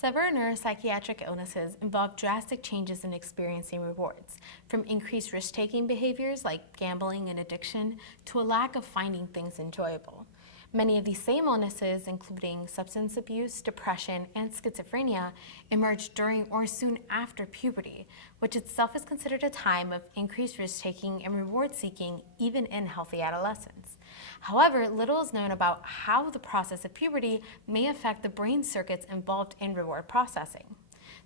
Several neuropsychiatric illnesses involve drastic changes in experiencing rewards, from increased risk-taking behaviors like gambling and addiction to a lack of finding things enjoyable. Many of these same illnesses, including substance abuse, depression, and schizophrenia, emerge during or soon after puberty, which itself is considered a time of increased risk-taking and reward-seeking even in healthy adolescents. However, little is known about how the process of puberty may affect the brain circuits involved in reward processing.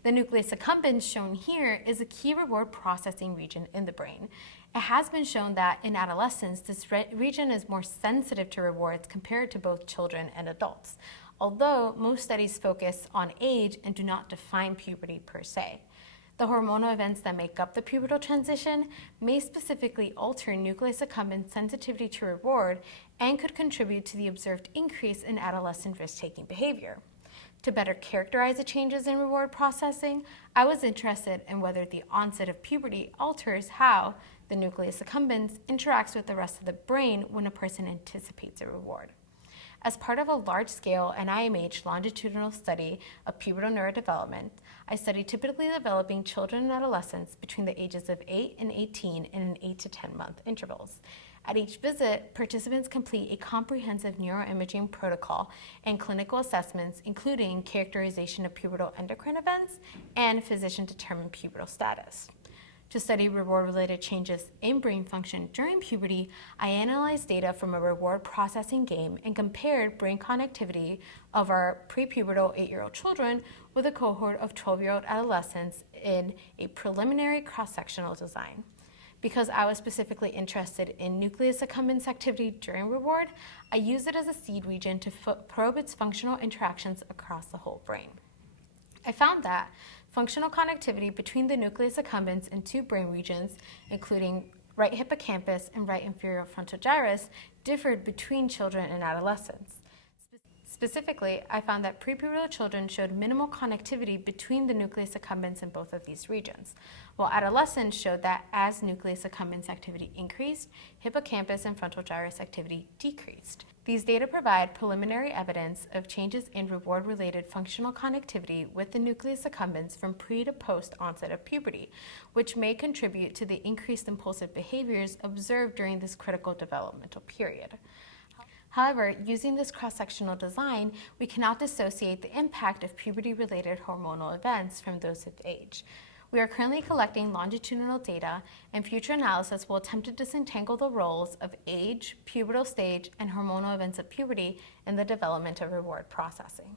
The nucleus accumbens shown here is a key reward processing region in the brain. It has been shown that in adolescence, this region is more sensitive to rewards compared to both children and adults, although most studies focus on age and do not define puberty per se. The hormonal events that make up the pubertal transition may specifically alter nucleus accumbens sensitivity to reward and could contribute to the observed increase in adolescent risk-taking behavior. To better characterize the changes in reward processing, I was interested in whether the onset of puberty alters how the nucleus accumbens interacts with the rest of the brain when a person anticipates a reward. As part of a large-scale NIMH longitudinal study of pubertal neurodevelopment, I studied typically developing children and adolescents between the ages of 8 and 18 in an 8 to 10 month intervals. At each visit, participants complete a comprehensive neuroimaging protocol and clinical assessments, including characterization of pubertal endocrine events and physician-determined pubertal status. To study reward-related changes in brain function during puberty, I analyzed data from a reward processing game and compared brain connectivity of our prepubertal 8-year-old children with a cohort of 12-year-old adolescents in a preliminary cross-sectional design. Because I was specifically interested in nucleus accumbens activity during reward, I used it as a seed region to probe its functional interactions across the whole brain. I found that functional connectivity between the nucleus accumbens and two brain regions, including right hippocampus and right inferior frontal gyrus, differed between children and adolescents. Specifically, I found that prepubertal children showed minimal connectivity between the nucleus accumbens in both of these regions, while adolescents showed that as nucleus accumbens activity increased, hippocampus and frontal gyrus activity decreased. These data provide preliminary evidence of changes in reward-related functional connectivity with the nucleus accumbens from pre to post onset of puberty, which may contribute to the increased impulsive behaviors observed during this critical developmental period. However, using this cross-sectional design, we cannot dissociate the impact of puberty-related hormonal events from those of age. We are currently collecting longitudinal data, and future analysis will attempt to disentangle the roles of age, pubertal stage, and hormonal events of puberty in the development of reward processing.